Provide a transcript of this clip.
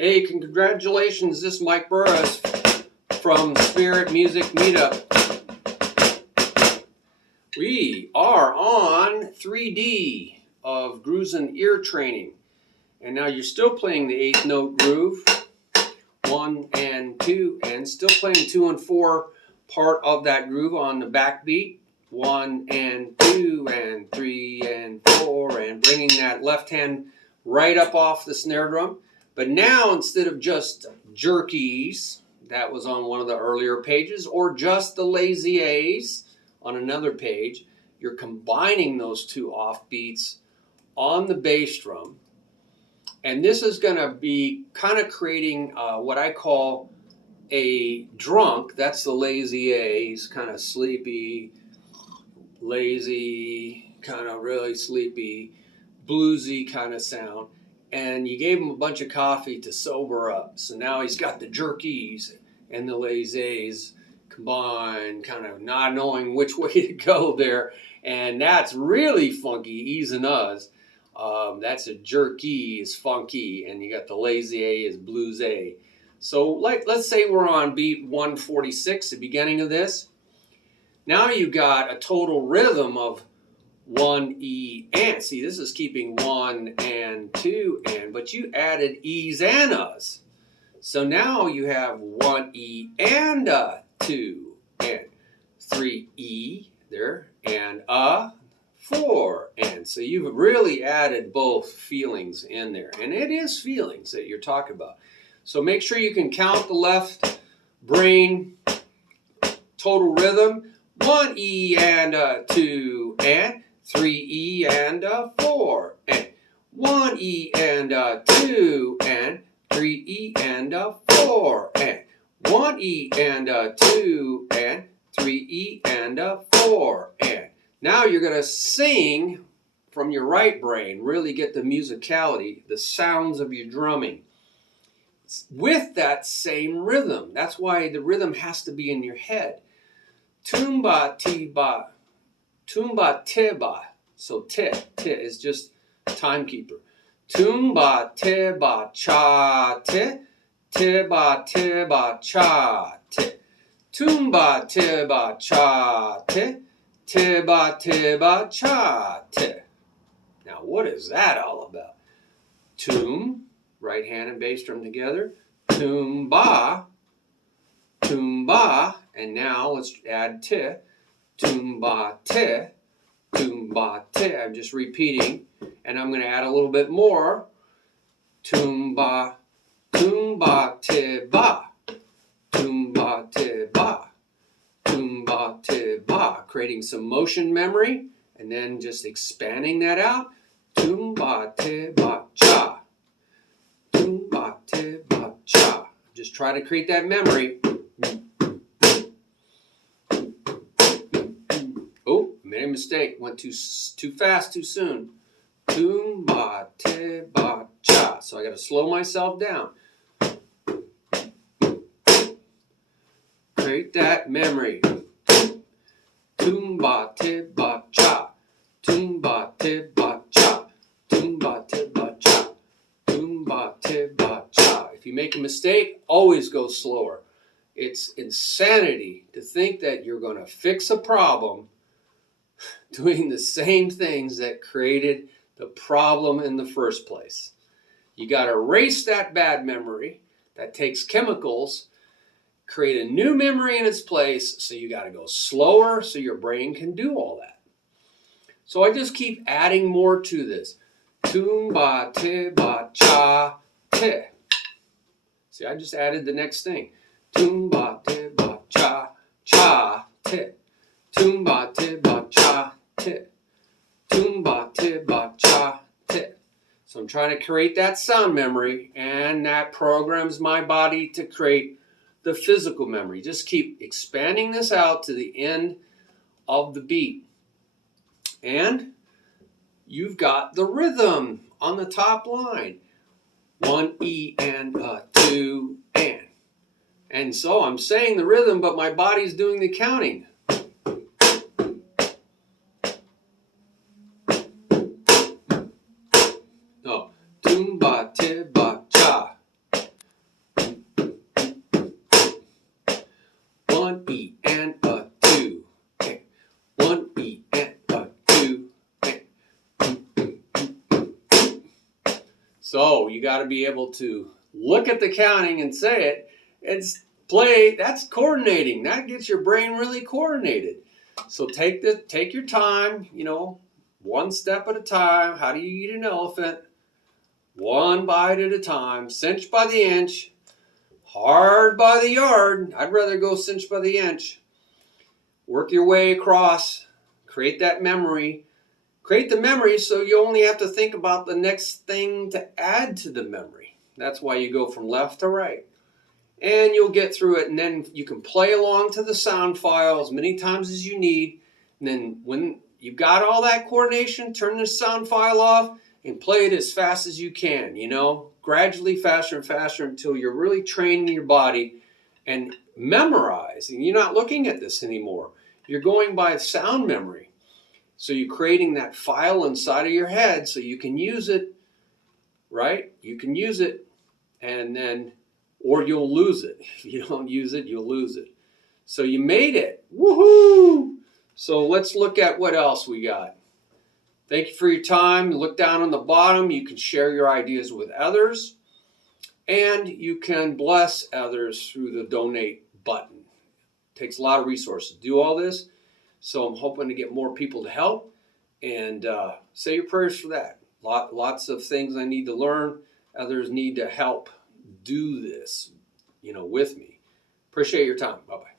Hey, congratulations, this is Mike Burris from Spirit Music Meetup. We are on 3D of grooves and ear training. And now you're still playing the 8th note groove, 1 and 2, and still playing 2 and 4 part of that groove on the backbeat. 1 and 2 and 3 and 4, and bringing that left hand right up off the snare drum. But now, instead of just jerkies, that was on one of the earlier pages, or just the lazy A's on another page, you're combining those two offbeats on the bass drum. And this is going to be kind of creating what I call a drunk. That's the lazy A's, kind of sleepy, lazy, kind of really sleepy, bluesy kind of sound. And you gave him a bunch of coffee to sober up. So now he's got the jerkies and the lazy A's combined, kind of not knowing which way to go there. And that's really funky, E's and U's. That's a jerky is funky, and you got the lazy A is blues A. So let's say we're on beat 146, the beginning of this. Now you got a total rhythm of 1 E and. See, this is keeping 1 and 2 and, but you added E's and U's. So now you have 1 E and 2 and 3 E there and 4 and. So you've really added both feelings in there, and it is feelings that you're talking about. So make sure you can count the left brain total rhythm. 1 E and 2 and 3 E and 4 and 1 E and 2 and 3 E and 4 and 1 E and 2 and 3 E and 4 and. Now you're going to sing from your right brain, really get the musicality, the sounds of your drumming with that same rhythm. That's why the rhythm has to be in your head. Tumba ti-ba, tumba te-ba. So te is just timekeeper. Tumba te-ba cha te, te-ba cha te. Tumba te-ba cha te, te-ba cha te. Now what is that all about? Tum, right hand and bass drum together. Tumba, tumba, and now let's add te. Tumba te, tumba te. I'm just repeating, and I'm going to add a little bit more. Tumba, tumba te ba, tumba te ba, tumba te ba. Creating some motion memory, and then just expanding that out. Tumba te ba cha, tumba te ba cha. Just try to create that memory. Oh, made a mistake. Went too fast, too soon. Tumba te ba cha. So I got to slow myself down. Create that memory. Tumba te ba cha. Tumba te ba cha. Tumba te ba cha. Tumba te ba cha. If you make a mistake, always go slower. It's insanity to think that you're going to fix a problem doing the same things that created the problem in the first place. You got to erase that bad memory. That takes chemicals. Create a new memory in its place. So you got to go slower so your brain can do all that. So I just keep adding more to this. Tumba te ba cha te. See, I just added the next thing. Tumba te ba cha cha te. Tumba te ba cha te. Tumba te ba cha te. So I'm trying to create that sound memory, and that programs my body to create the physical memory. Just keep expanding this out to the end of the beat. And you've got the rhythm on the top line. 1 E and 2 and. And so I'm saying the rhythm, but my body's doing the counting. No. Tumba te ba cha. 1 E and a 2. 1 E and a 2. So you got to be able to look at the counting and say it. It's play. That's coordinating. That gets your brain really coordinated. So take your time. You know, one step at a time. How do you eat an elephant? One bite at a time. Cinch by the inch. Hard by the yard. I'd rather go cinch by the inch. Work your way across. Create that memory. Create the memory so you only have to think about the next thing to add to the memory. That's why you go from left to right. And you'll get through it, and then you can play along to the sound file as many times as you need. And then when you've got all that coordination, turn the sound file off and play it as fast as you can, you know, gradually faster and faster until you're really training your body and memorizing. You're not looking at this anymore. You're going by sound memory. So you're creating that file inside of your head so you can use it, right? You can use it, and then, or you'll lose it. If you don't use it, you'll lose it. So you made it. Woohoo! So let's look at what else we got. Thank you for your time. Look down on the bottom. You can share your ideas with others, and you can bless others through the donate button. It takes a lot of resources to do all this. So I'm hoping to get more people to help, and say your prayers for that. Lots of things I need to learn. Others need to help do this, you know, with me. Appreciate your time. Bye-bye.